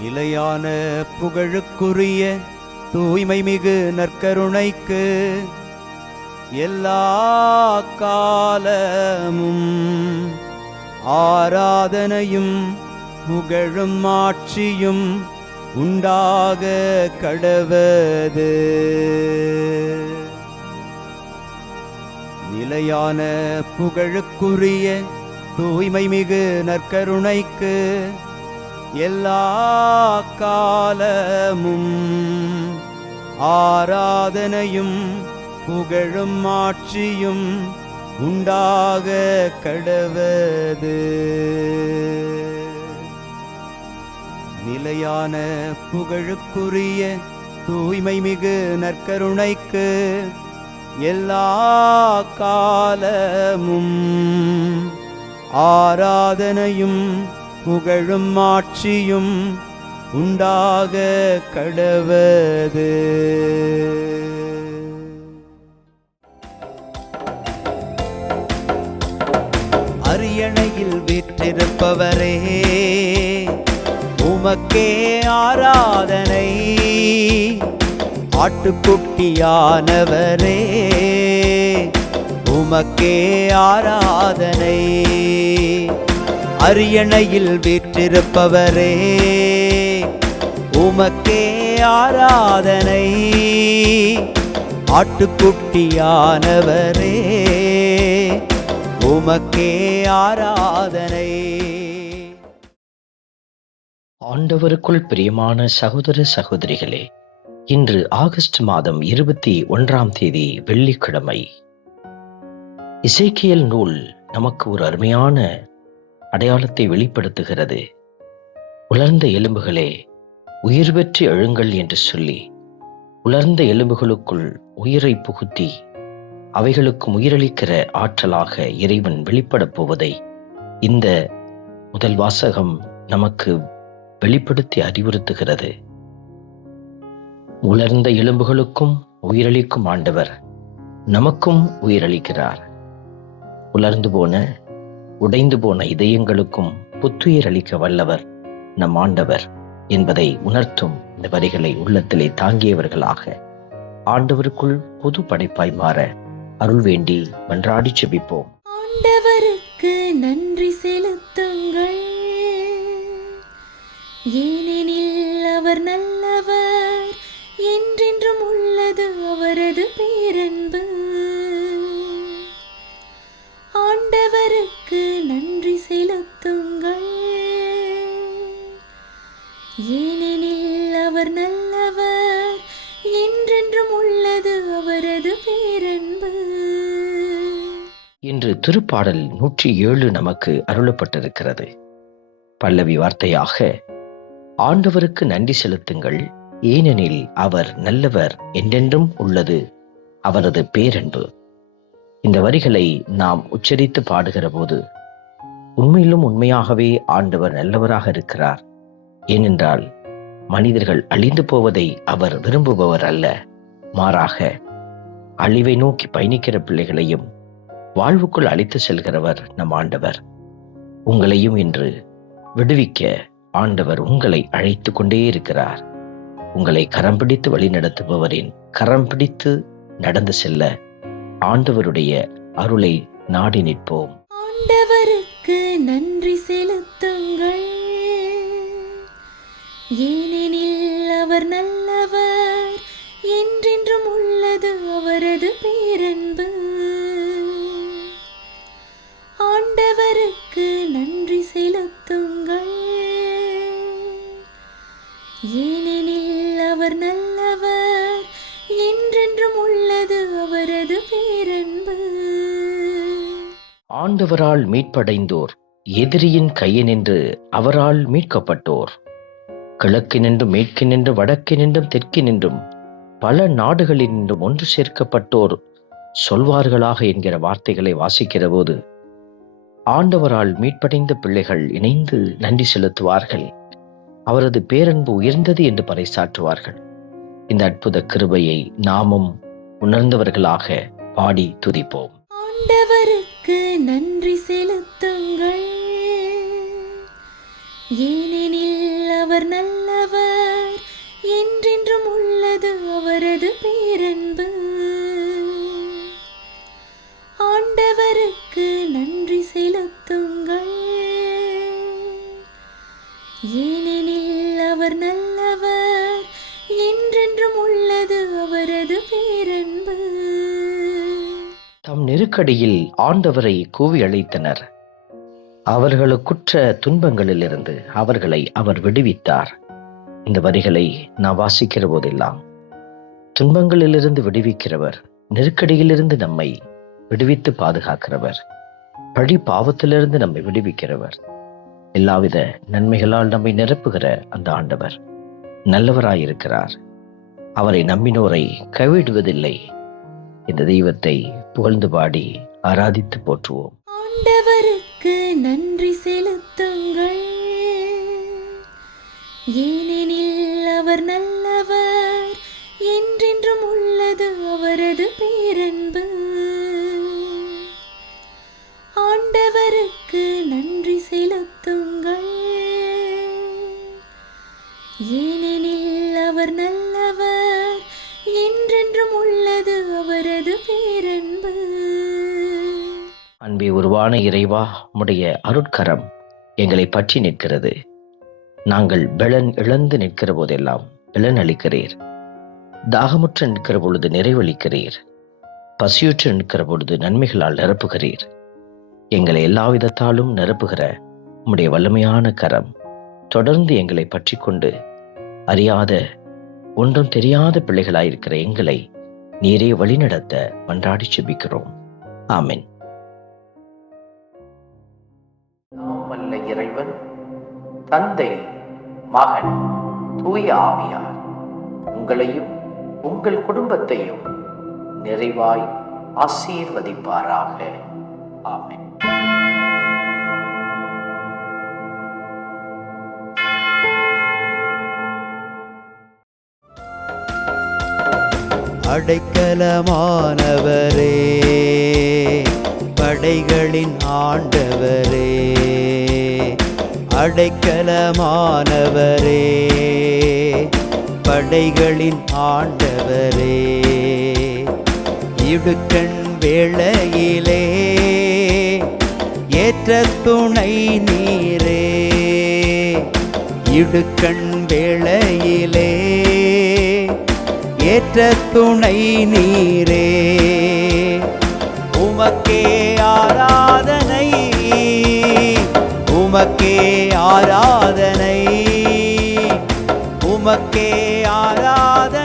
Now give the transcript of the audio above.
நிலையான புகழுக்குரிய தூய்மை மிகு நற்கருணைக்கு எல்லா காலமும் ஆராதனையும் புகழும் ஆட்சியும் உண்டாக கடவது. நிலையான புகழுக்குரிய தூய்மை மிகு நற்கருணைக்கு எல்லா காலமும் ஆராதனையும் புகழும் ஆட்சியும் உண்டாக கடவது. நிலையான புகழுக்குரிய தூய்மை மிகு நற்கருணைக்கு எல்லா காலமும் ஆராதனையும் புகழும் ஆட்சியும் உண்டாக கடவது. அரியணையில் வீற்றிருப்பவரே, உமக்கே ஆராதனை. ஆட்டுக்குட்டியானவரே, உமக்கே ஆராதனை. அரியணையில் வீற்றிருப்பவரே, உமக்கே ஆராதனை. ஆட்டுக்குட்டியானவரே, உமக்கே ஆராதனை. ஆண்டவருக்குள் பிரியமான சகோதர சகோதரிகளே, இன்று ஆகஸ்ட் மாதம் 21 வெள்ளிக்கிழமை. எசேக்கியேல் நூல் நமக்கு ஒரு அருமையான அடையாளத்தை வெளிப்படுத்துகிறது. உலர்ந்த எலும்புகளே, உயிர் பெற்று எழுங்கள் என்று சொல்லி உலர்ந்த எலும்புகளுக்குள் உயிரை புகுத்தி அவைகளுக்கு உயிரளிக்கிற ஆற்றலாக இறைவன் வெளிப்படப் போவதை இந்த முதல் வாசகம் நமக்கு வெளிப்படுத்தி அறிவுறுத்துகிறது. உலர்ந்த எலும்புகளுக்கும் உயிரளிக்கும் ஆண்டவர் நமக்கும் உயிரளிக்கிறார். உலர்ந்து போன உடைந்து போன இதயங்களுக்கும் புத்துயிர் அளிக்க வல்லவர் நம் ஆண்டவர் என்பதை உணர்த்தும் இந்த வரிகளை உள்ளத்திலே தாங்கியவர்களாக ஆண்டவருக்குள் புது படைப்பாய் மாற அருள் வேண்டி மன்றாடி செபிப்போம். ஆண்டவருக்கு நன்றி செலுத்துங்கள், ஏனெனில் அவர் நல்லவர், என்றென்றும் உள்ளது அவரது பேரன்பு. ஆண்டவருக்கு நன்றி செலுத்துங்கள், ஏனெனில் அவர் நல்லவர், என்றென்றும் உள்ளது அவரது பேரன்பு. இன்று திருப்பாடல் 107 நமக்கு அருளப்பட்டிருக்கிறது. பல்லவி வார்த்தையாக, ஆண்டவருக்கு நன்றி செலுத்துங்கள், ஏனெனில் அவர் நல்லவர், என்றென்றும் உள்ளது அவரது பேரன்பு. இந்த வரிகளை நாம் உச்சரித்து பாடுகிற போது உண்மையிலும் உண்மையாகவே ஆண்டவர் நல்லவராக இருக்கிறார். ஏனென்றால் மனிதர்கள் அழிந்து போவதை அவர் விரும்புபவர் அல்ல, மாறாக அழிவை நோக்கி பயணிக்கிற பிள்ளைகளையும் வாழ்வுக்குள் அழைத்து செல்கிறவர் நம் ஆண்டவர். உங்களையும் இன்று விடுவிக்க ஆண்டவர் உங்களை அழைத்து கொண்டே இருக்கிறார். உங்களை கரம் பிடித்து வழிநடத்துபவரின் கரம் பிடித்து நடந்து செல்ல ஆண்டவருடைய அருளை நாடி நிற்போம். ஆண்டவருக்கு நன்றி செலுத்துங்கள், ஏனெனில் அவர் நல்லவர், என்றென்றும் உள்ளது அவரது பேரன்பு. ஆண்டவருக்கு நன்றி செலுத்துங்கள், ஏனெனில் அவர் நல்லவர், என்றென்றும் உள்ளது அவரது பேரன்பு. ஆண்டவரால் மீட்படைந்தோர், எதிரியின் கையினின்று அவரால் மீட்கப்பட்டோர், கிழக்கினின்றும் மேற்கினின்றும் வடக்கினின்றும் தெற்கினின்றும் பல நாடுகளினின்றும் ஒன்று சேர்க்கப்பட்டோர் சொல்வார்களாக என்கிற வார்த்தைகளை வாசிக்கிற போது ஆண்டவரால் மீட்படைந்த பிள்ளைகள் இணைந்து நன்றி செலுத்துவார்கள். அவரது பேரன்பு உயர்ந்தது என்று பறைசாற்றுவார்கள். இந்த அற்புத கிருபையை நாமும் உணர்ந்தவர்களாக பாடி துதிப்போம். ஆண்டவருக்கு நன்றி செலுத்துங்கள், ஏனெனில் அவர் நல்லவர், என்றென்றும் உள்ளது அவரது பேரன்பு. ஆண்டவருக்கு நன்றி செலுத்துங்கள், ஏனெனில் அவர் நல்லவர், என்றென்றும் உள்ளது அவரது பேரன்பு. தம் நெருக்கடியில் ஆண்டவரை கூவி அழைத்தனர். அவர்களுக்குற்ற துன்பங்களிலிருந்து அவர்களை அவர் விடுவித்தார். இந்த வரிகளை நாம் வாசிக்கிற போதெல்லாம் துன்பங்களிலிருந்து விடுவிக்கிறவர், நெருக்கடியிலிருந்து நம்மை விடுவித்து பாதுகாக்கிறவர், பழி பாவத்திலிருந்து நம்மை விடுவிக்கிறவர், எல்லாவித நன்மைகளால் நம்மை நிரப்புகிற அந்த ஆண்டவர் நல்லவராயிருக்கிறார். அவரை நம்பினோரை கைவிடுவதில்லை. இந்த தெய்வத்தை புகழ்ந்து பாடி ஆராதித்து போற்றுவோம். ஆண்டவருக்கு நன்றி செலுத்துங்கள், ஏனெனில் அவர் நல்லவர், என்றென்றும் உள்ளது அவரது பேரன்பு. ஆண்டவருக்கு நன்றி செலுத்துங்கள், ஏனெனில் அவர் நல்லவர், என்றென்றும் உள்ளது அவரது பேரன்பு. அன்பே உருவான இறைவா, உம்முடைய அருட்கரம் எங்களை பற்றி நிற்கிறது. நாங்கள் பலன் இழந்து நிற்கிற போதெல்லாம் பலன் அளிக்கிறீர். தாகமுற்று நிற்கிற பொழுது நிறைவளிக்கிறீர். பசியுற்று நிற்கிற பொழுது நன்மைகளால் நிரப்புகிறீர். எங்களை எல்லாவிதத்தாலும் நிரப்புகிற உம்முடைய வல்லமையான கரம் தொடர்ந்து எங்களை பற்றி கொண்டு அறியாத ஒன்றும் தெரியாத பிள்ளைகளாயிருக்கிற எங்களை நீரே வழிநடத்த மன்றாடி செபிக்கிறோம். ஆமென். வல்ல இறைவன் தந்தை, மகன், தூய ஆவியார் உங்களையும் உங்கள் குடும்பத்தையும் நிறைவாய் ஆசீர்வதிப்பாராக. ஆமென். அடைக்கலமானவரே, படைகளின் ஆண்டவரே, அடைக்கலமானவரே, படைகளின் ஆண்டவரே, இடுக்கண் வேளையிலே ஏற்ற துணை நீரே, இடுக்கண் வேளையிலே ஏற்ற துணை நீரே, உமக்கே ஆராதனை, உமக்கே ஆராதனை, உமக்கே ஆராதனை.